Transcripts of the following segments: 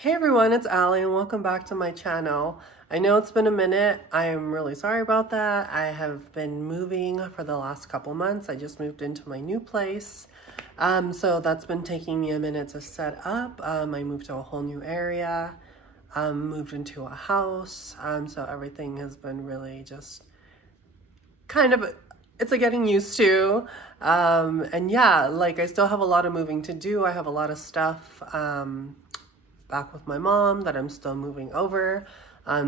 Hey everyone, it's Allie and welcome back to my channel. I know it's been a minute. I am really sorry about that. I have been moving for the last couple months. I just moved into my new place. So that's been taking me a minute to set up. I moved to a whole new area, moved into a house. So everything has been really just kind of, it's a getting used to. And yeah, like I still have a lot of moving to do. I have a lot of stuff, back with my mom that I'm still moving over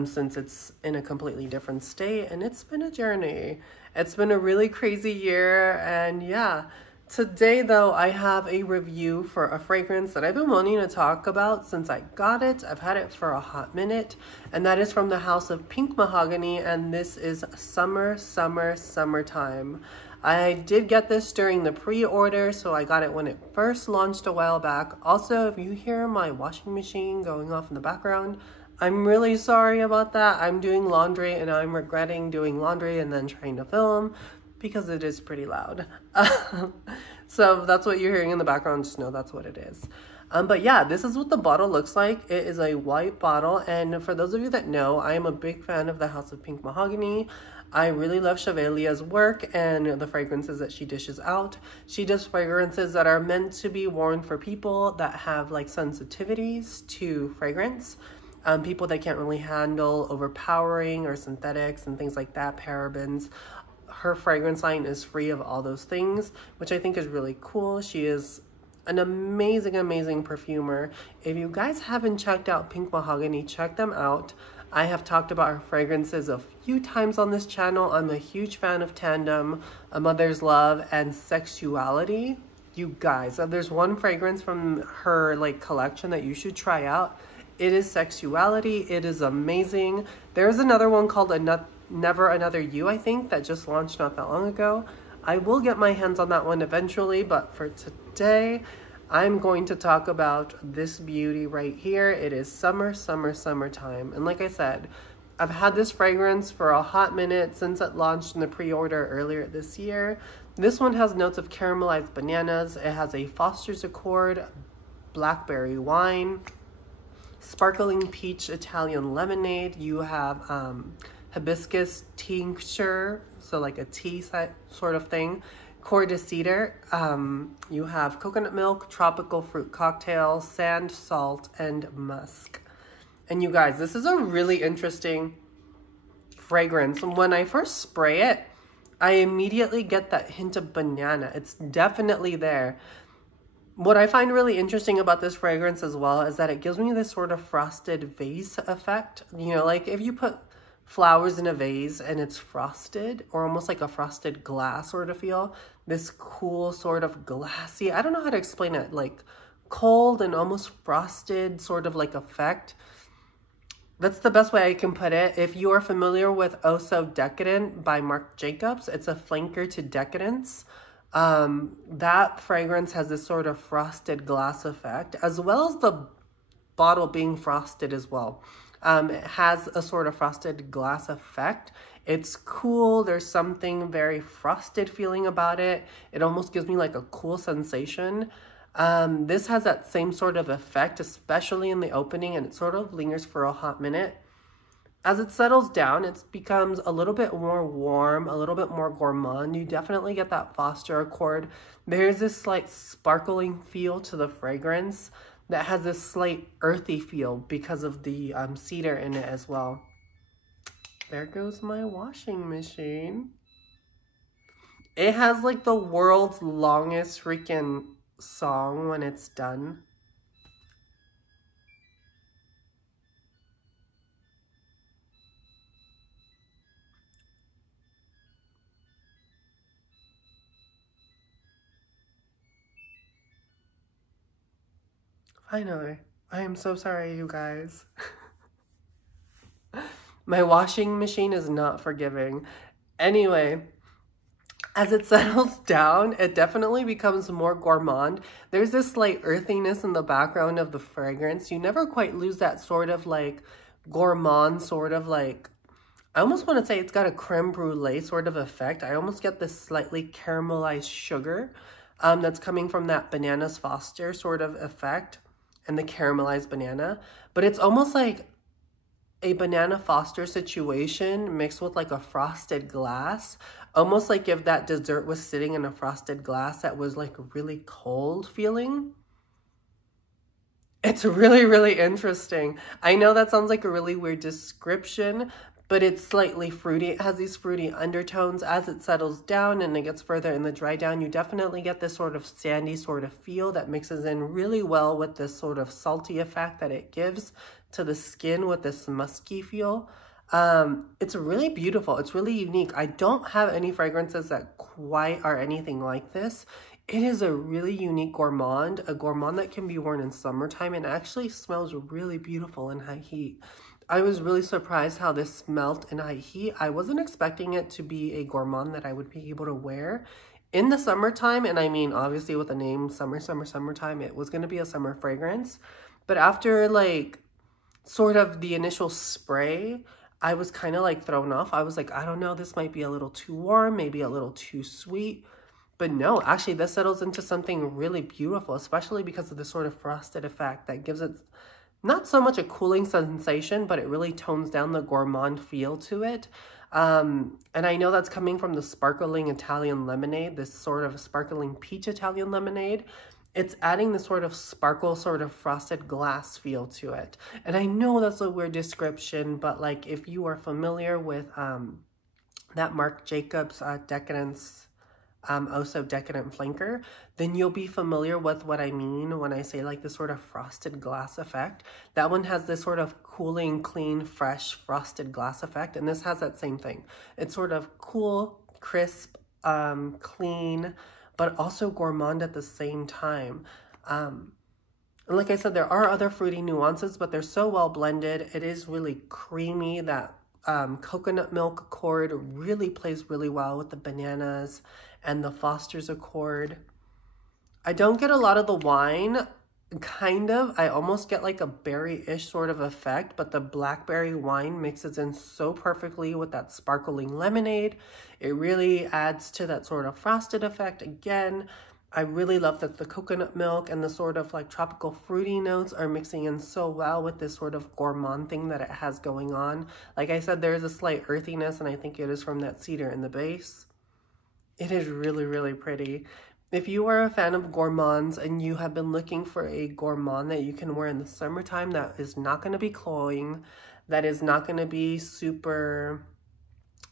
since it's in a completely different state, and it's been a journey. It's been a really crazy year, and yeah. Today though, I have a review for a fragrance that I've been wanting to talk about since I got it. I've had it for a hot minute, and that is from the house of Pink Mahogany, and this is Summertime. I did get this during the pre-order, so I got it when it first launched a while back. Also, if you hear my washing machine going off in the background, I'm really sorry about that. I'm doing laundry and I'm regretting doing laundry and then trying to film because it is pretty loud. So that's what you're hearing in the background. Just know that's what it is. But yeah, this is what the bottle looks like. It is a white bottle, and for those of you that know, I am a big fan of the House of Pink Mahogany. I really love Chevalia's work and the fragrances that she dishes out. She does fragrances that are meant to be worn for people that have like sensitivities to fragrance. People that can't really handle overpowering or synthetics and things like that, parabens. Her fragrance line is free of all those things, which I think is really cool. She is an amazing perfumer. If you guys haven't checked out Pink Mahogany, check them out. I have talked about her fragrances a few times on this channel. I'm a huge fan of Tandem, A Mother's Love, and Sexuality. You guys, there's one fragrance from her like collection that you should try out. It is Sexuality. It is amazing. There's another one called Never Another You, I think, that just launched not that long ago. I will get my hands on that one eventually, but for today, I'm going to talk about this beauty right here. It is summertime. And like I said, I've had this fragrance for a hot minute since it launched in the pre-order earlier this year. This one has notes of caramelized bananas. It has a Foster's Accord, blackberry wine, sparkling peach Italian lemonade. You have hibiscus tincture, so like a tea sort of thing. Cor de cedar, you have coconut milk, tropical fruit cocktail, sand, salt, and musk. And you guys, this is a really interesting fragrance. When I first spray it, I immediately get that hint of banana. It's definitely there. What I find really interesting about this fragrance as well is that it gives me this sort of frosted vase effect. You know, like if you put flowers in a vase and it's frosted, or almost like a frosted glass sort of feel, this cool sort of glassy, I don't know how to explain it, like cold and almost frosted sort of like effect. That's the best way I can put it. If you are familiar with Oh So Decadent by Marc Jacobs, it's a flanker to Decadence. That fragrance has this sort of frosted glass effect, as well as the bottle being frosted as well. It has a sort of frosted glass effect. It's cool. There's something very frosted feeling about it. It almost gives me like a cool sensation. This has that same sort of effect, especially in the opening, and it sort of lingers for a hot minute. As it settles down, it becomes a little bit more warm, a little bit more gourmand. You definitely get that Foster Accord. There's this slight sparkling feel to the fragrance that has this slight earthy feel because of the cedar in it as well. There goes my washing machine. It has like the world's longest freaking song when it's done. I know. I am so sorry, you guys. My washing machine is not forgiving. Anyway, as it settles down, it definitely becomes more gourmand. There's this slight earthiness in the background of the fragrance. You never quite lose that sort of like gourmand, sort of like, I almost want to say it's got a creme brulee sort of effect. I almost get this slightly caramelized sugar that's coming from that Bananas Foster sort of effect. and the caramelized banana, but it's almost like a banana Foster situation mixed with like a frosted glass. Almost like if that dessert was sitting in a frosted glass that was like really cold feeling. It's really, really interesting. I know that sounds like a really weird description, but it's slightly fruity. It has these fruity undertones. As it settles down and it gets further in the dry down, you definitely get this sort of sandy sort of feel that mixes in really well with this sort of salty effect that it gives to the skin with this musky feel. It's really beautiful. It's really unique. I don't have any fragrances that quite are anything like this. It is a really unique gourmand, a gourmand that can be worn in summertime and actually smells really beautiful in high heat. I was really surprised how this smelled in high heat. I wasn't expecting it to be a gourmand that I would be able to wear in the summertime. And I mean, obviously with the name summertime, it was going to be a summer fragrance. But after like sort of the initial spray, I was kind of like thrown off. I was like, I don't know, this might be a little too warm, maybe a little too sweet. But no, actually this settles into something really beautiful, especially because of the sort of frosted effect that gives it not so much a cooling sensation, but it really tones down the gourmand feel to it. And I know that's coming from the sparkling Italian lemonade, this sort of sparkling peach Italian lemonade. It's adding this sort of sparkle, sort of frosted glass feel to it. And I know that's a weird description, but like if you are familiar with that Marc Jacobs Decadence, Oh So Decadent Flanker, then you'll be familiar with what I mean when I say like this sort of frosted glass effect. That one has this sort of cooling, clean, fresh, frosted glass effect, and this has that same thing. It's sort of cool, crisp, clean, but also gourmand at the same time. And like I said, there are other fruity nuances, but they're so well blended. It is really creamy. That coconut milk accord really plays really well with the bananas and the Foster's accord. I don't get a lot of the wine, kind of. I almost get like a berry-ish sort of effect, but the blackberry wine mixes in so perfectly with that sparkling lemonade. It really adds to that sort of frosted effect again. I really love that the coconut milk and the sort of like tropical fruity notes are mixing in so well with this sort of gourmand thing that it has going on. Like I said, there is a slight earthiness, and I think it is from that cedar in the base. It is really, really pretty. If you are a fan of gourmands and you have been looking for a gourmand that you can wear in the summertime that is not going to be cloying, that is not going to be super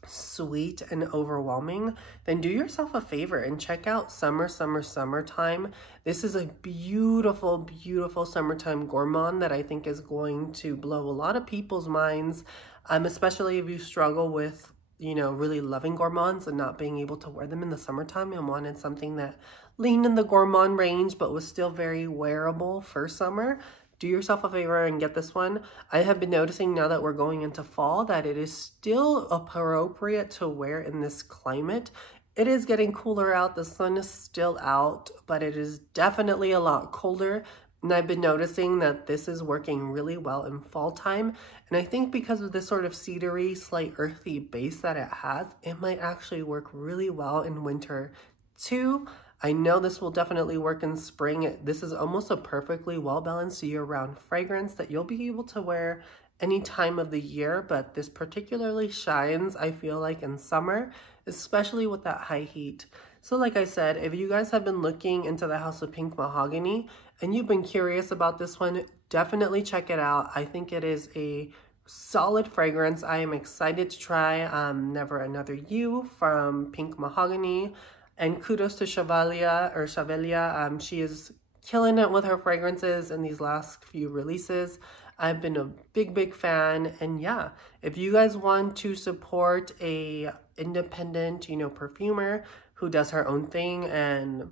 sweet and overwhelming, then do yourself a favor and check out Summertime. This is a beautiful, beautiful summertime gourmand that I think is going to blow a lot of people's minds, especially if you struggle with, you know, really loving gourmands and not being able to wear them in the summertime and wanted something that leaned in the gourmand range but was still very wearable for summer. Do yourself a favor and get this one. I have been noticing now that we're going into fall that it is still appropriate to wear in this climate. It is getting cooler out, the sun is still out, but it is definitely a lot colder. And I've been noticing that this is working really well in fall time. And I think because of this sort of cedary, slight earthy base that it has, it might actually work really well in winter too. I know this will definitely work in spring. This is almost a perfectly well-balanced year-round fragrance that you'll be able to wear any time of the year, but this particularly shines, I feel like, in summer, especially with that high heat. So like I said, if you guys have been looking into the House of Pink MahogHany and you've been curious about this one, definitely check it out. I think it is a solid fragrance. I am excited to try Never Another You from Pink MahogHany. And kudos to Chavalia. She is killing it with her fragrances in these last few releases. I've been a big fan. And yeah, if you guys want to support a independent, you know, perfumer who does her own thing and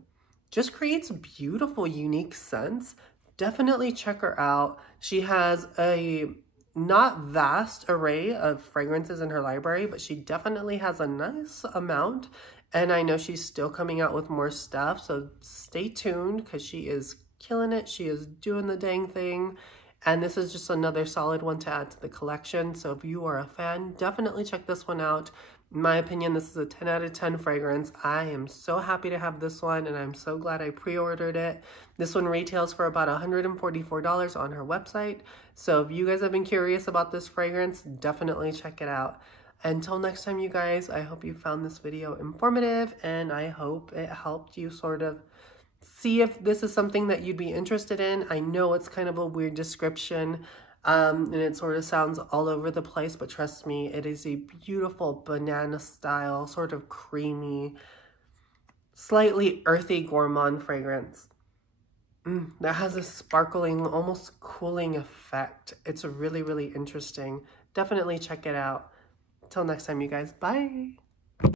just creates beautiful, unique scents, definitely check her out. She has a not vast array of fragrances in her library, but she definitely has a nice amount. And I know she's still coming out with more stuff, so stay tuned because she is killing it. She is doing the dang thing. And this is just another solid one to add to the collection. So if you are a fan, definitely check this one out. In my opinion, this is a 10 out of 10 fragrance. I am so happy to have this one, and I'm so glad I pre-ordered it. This one retails for about $144 on her website. So if you guys have been curious about this fragrance, definitely check it out. Until next time, you guys, I hope you found this video informative, and I hope it helped you sort of see if this is something that you'd be interested in. I know it's kind of a weird description, and it sort of sounds all over the place, but trust me, it is a beautiful banana style, sort of creamy, slightly earthy gourmand fragrance that has a sparkling, almost cooling effect. It's really, really interesting. Definitely check it out. Till next time, you guys. Bye.